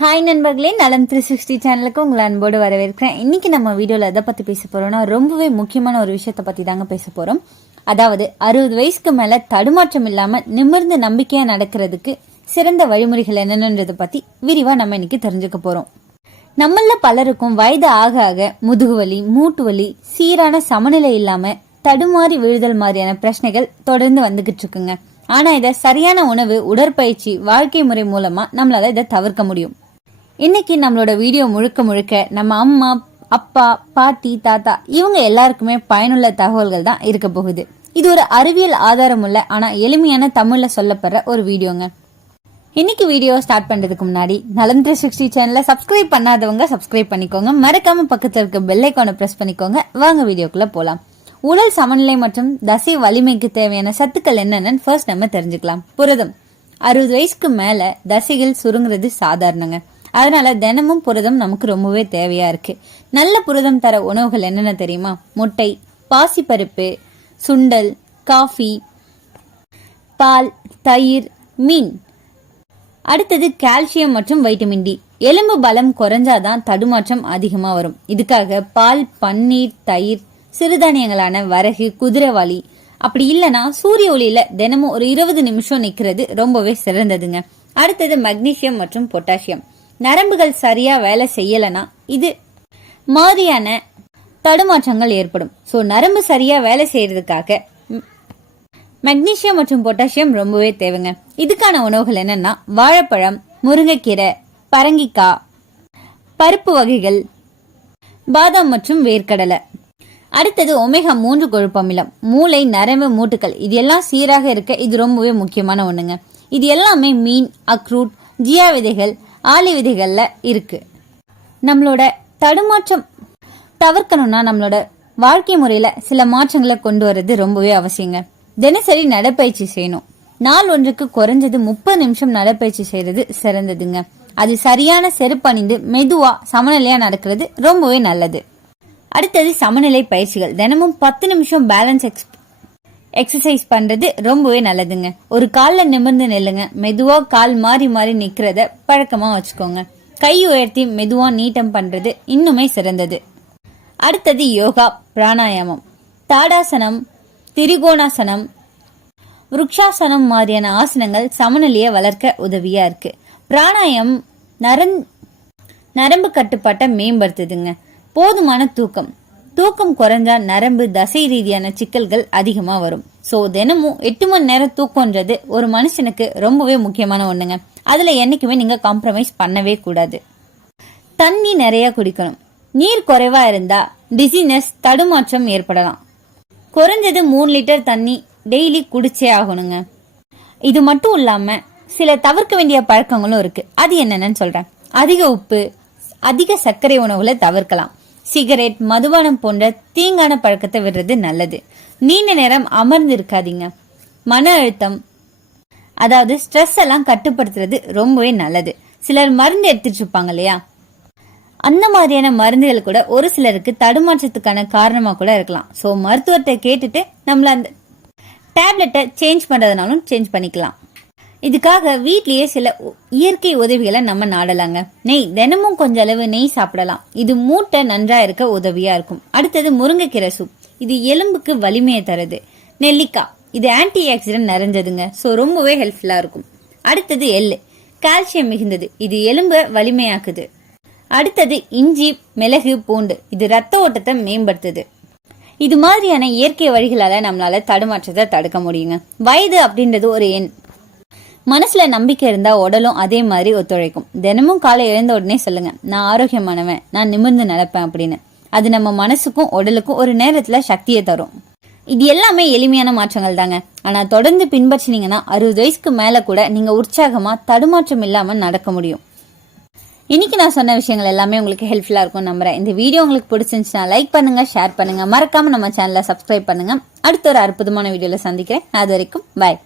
Hi நண்பர்களே. நலம் three sixty சேனலுக்கு உங்களை அன்போடு வரவேற்கிறேன். இன்றைக்கி நம்ம வீடியோவில் எதை பற்றி பேச போகிறோம்னா ரொம்பவே முக்கியமான ஒரு விஷயத்தை பற்றி தாங்க பேச போகிறோம் அதாவது அறுபது வயசுக்கு மேலே தடுமாற்றம் இல்லாமல் நிமிர்ந்து நம்பிக்கையாக நடக்கிறதுக்கு சிறந்த வழிமுறைகள் என்னென்னன்றதை பற்றி விரிவாக நம்ம இன்றைக்கி தெரிஞ்சுக்க போகிறோம் நம்மள பலருக்கும் வயது ஆக ஆக முதுகுவலி மூட்டு வலி சீரான சமநிலை இல்லாமல் தடுமாறி விழுதல் மாதிரியான பிரச்சனைகள் தொடர்ந்து வந்துகிட்டு இருக்குங்க. ஆனால் இதை சரியான உணவு உடற்பயிற்சி வாழ்க்கை முறை மூலமாக நம்மளால் இதை தவிர்க்க முடியும். இன்னைக்கு நம்மளோட வீடியோ முழுக்க முழுக்க நம்ம அம்மா அப்பா பாட்டி தாத்தா இவங்க எல்லாருக்குமே பயனுள்ள தகவல்கள் தான் இருக்க போகுது. இது ஒரு அறிவியல் ஆதாரம் இல்லை ஆனா எளிமையான தமிழ்ல சொல்லப்படுற ஒரு வீடியோங்க இன்னைக்கு வீடியோ ஸ்டார்ட் பண்றதுக்கு முன்னாடி நலம் த்ரீ சிக்ஸ்டி சேனலை சப்ஸ்கிரைப் பண்ணாதவங்க சப்ஸ்கிரைப் பண்ணிக்கோங்க. மறக்காம பக்கத்துல இருக்க பெல்லைக்கான ஐக்கானை பிரஸ் பண்ணிக்கோங்க. வாங்க வீடியோக்குள்ள போலாம். உடல் சமநிலை மற்றும் தசை வலிமைக்கு தேவையான சத்துக்கள் என்னென்னு ஃபர்ஸ்ட் நம்ம தெரிஞ்சுக்கலாம். புரதம். அறுபது வயசுக்கு மேல தசைகள் சுருங்குறது சாதாரணங்க. அதனால தினமும் புரதம் நமக்கு ரொம்பவே தேவையா இருக்கு. நல்ல புரதம் தர உணவுகள் என்னென்ன தெரியுமா? முட்டை பாசிப்பருப்பு சுண்டல் காஃபி பால் தயிர் மீன். அடுத்தது கால்சியம் மற்றும் வைட்டமின் டி. எலும்பு பலம் குறைஞ்சாதான் தடுமாற்றம் அதிகமாக வரும். இதுக்காக பால் பன்னீர் தயிர் சிறுதானியங்களான வரகு குதிரைவாளி. அப்படி இல்லைன்னா சூரிய ஒளியில தினமும் ஒரு இருபது நிமிஷம் நிக்கிறது ரொம்பவே சிறந்ததுங்க. அடுத்தது மக்னீசியம் மற்றும் பொட்டாசியம். நரம்புகள் சரியா வேலை செய்யலைன்னா இது மாதிரியான தடுமாற்றங்கள் ஏற்படும். ஸோ நரம்பு சரியா வேலை செய்யறதுக்காக மெக்னீசியம் மற்றும் பொட்டாசியம் ரொம்பவே தேவைங்க. இதுக்கான உணவுகள் என்னன்னா வாழைப்பழம் முருங்கைக்கீரை பரங்கிக்காய் பருப்பு வகைகள் பாதாம் மற்றும் வேர்க்கடலை. அடுத்தது ஒமேகா மூன்று கொழுப்பமிலம் மூளை நரம்பு மூட்டுக்கள் இது எல்லாம் சீராக இருக்க இது ரொம்பவே முக்கியமான ஒண்ணுங்க. இது எல்லாமே மீன் அக்ரூட் ஜியா விதைகள் ஆலி விதிகளில் இருக்குது நம்மளோட தடுமாற்றம் தவிர்க்கணும்னா நம்மளோட வாழ்க்கை முறையில் சில மாற்றங்களை கொண்டு வர்றது ரொம்பவே அவசியங்க. தினசரி நடைப்பயிற்சி செய்யணும். நாள் ஒன்றுக்கு குறைஞ்சது முப்பது நிமிஷம் நடைப்பயிற்சி செய்கிறது சிறந்ததுங்க. அது சரியான செருப்பணிந்து மெதுவாக சமநிலையாக நடக்கிறது ரொம்பவே நல்லது. அடுத்தது சமநிலை பயிற்சிகள். தினமும் பத்து நிமிஷம் பேலன்ஸ் எக்ஸ் எக்ஸசைஸ் பண்றது ரொம்பவே நல்லதுங்க. ஒரு காலில் நிமிர்ந்து நில்லுங்க. மெதுவா கால் மாறி மாறி நிக்கிறத பழக்கமா வச்சுக்கோங்க. கை உயர்த்தி மெதுவா நீட்டம் பண்றது இன்னுமே சிறந்தது. அடுத்தது யோகா பிராணாயாமம். தாடாசனம் திரிகோணாசனம் விருக்ஷாசனம் மாதிரியான ஆசனங்கள் சமநிலையை வளர்க்க உதவியா இருக்கு. பிராணாயம் நரன் நரம்பு கட்டுப்பாட்டை மேம்படுத்துதுங்க. போதுமான தூக்கம். தூக்கம் குறைஞ்சா நரம்பு தசை ரீதியான சிக்கல்கள் அதிகமா வரும். சோ தினமும் எட்டு மணி நேரம் தூக்கம்ன்றது ஒரு மனுஷனுக்கு ரொம்பவே முக்கியமான ஒண்ணுங்க. அதுல என்னைக்குமே நீங்க காம்ப்ரமைஸ் பண்ணவே கூடாது. தண்ணி நிறைய குடிக்கணும். நீர் குறைவா இருந்தா டிசினஸ் தடுமாற்றம் ஏற்படலாம். குறைஞ்சது மூணு லிட்டர் தண்ணி டெய்லி குடிச்சே ஆகணுங்க. இது மட்டும் இல்லாம சில தவிர்க்க வேண்டிய பழக்கங்களும் இருக்கு. அது என்னென்னு சொல்றேன். அதிக உப்பு அதிக சர்க்கரை உணவுகளை தவிர்க்கலாம். சிகரெட் மதுபானம் போன்ற தீங்கான பழக்கத்தை விடுறது நல்லது. நீண்ட நேரம் அமர்ந்து இருக்காதீங்க மன அழுத்தம் அதாவது ஸ்ட்ரெஸ் எல்லாம் கட்டுப்படுத்துறது ரொம்பவே நல்லது. சிலர் மருந்து எடுத்துட்டு இருப்பாங்க இல்லையா? அந்த மாதிரியான மருந்துகள் கூட ஒரு சிலருக்கு தடுமாற்றத்துக்கான காரணமாக கூட இருக்கலாம். ஸோ மருத்துவத்தை கேட்டுட்டு நம்மள அந்த டேப்லெட்டை சேஞ்ச் பண்ணுறதுனாலும் சேஞ்ச் பண்ணிக்கலாம். இதுக்காக வீட்லயே சில இயற்கை உதவிகளை நம்ம நாடலாங்க. நெய் தினமும் கொஞ்ச அளவு நெய் சாப்பிடலாம். இது மூட்டை நன்றா இருக்க உதவியா இருக்கும். அடுத்தது முருங்கைக்கீரை சூப் இது எலும்புக்கு வலிமையை தருது. நெல்லிக்காய் இது ஆன்டி ஆக்சிடென்ட் நிறைஞ்சதுங்க. ஸோ ரொம்பவே ஹெல்ப்ஃபுல்லா இருக்கும். அடுத்தது எள்ளு. கால்சியம் மிகுந்தது. இது எலும்பை வலிமையாக்குது. அடுத்தது இஞ்சி மிளகு பூண்டு. இது ரத்த ஓட்டத்தை மேம்படுத்துது. இது மாதிரியான இயற்கை வழிகளால நம்மளால தடுமாற்றத்தை தடுக்க முடியுங்க. வயது அப்படின்றது ஒரு எண். மனசுல நம்பிக்கை இருந்தா உடலும் அதே மாதிரி ஒத்துழைக்கும். தினமும் காலை எழுந்த உடனே சொல்லுங்க நான் ஆரோக்கியமானவன் நான் நிமிர்ந்து நடப்பேன் அப்படின்னு. அது நம்ம மனசுக்கும் உடலுக்கும் ஒரு நேரத்துல சக்தியை தரும். இது எல்லாமே எளிமையான மாற்றங்கள் தாங்க. ஆனா தொடர்ந்து பின்பற்றினீங்கன்னா அறுபது வயசுக்கு மேல கூட நீங்க உற்சாகமா தடுமாற்றம் இல்லாம நடக்க முடியும். இன்னைக்கு நான் சொன்ன விஷயங்கள் எல்லாமே உங்களுக்கு ஹெல்ப்ஃபுல்லா இருக்கும் நம்புறேன். இந்த வீடியோ உங்களுக்கு பிடிச்சிருந்துச்சுன்னா லைக் பண்ணுங்க ஷேர் பண்ணுங்க. மறக்காம நம்ம சேனலை சப்ஸ்கிரைப் பண்ணுங்க. அடுத்த ஒரு அற்புதமான வீடியோல சந்திக்கிறேன். அது வரைக்கும் பாய்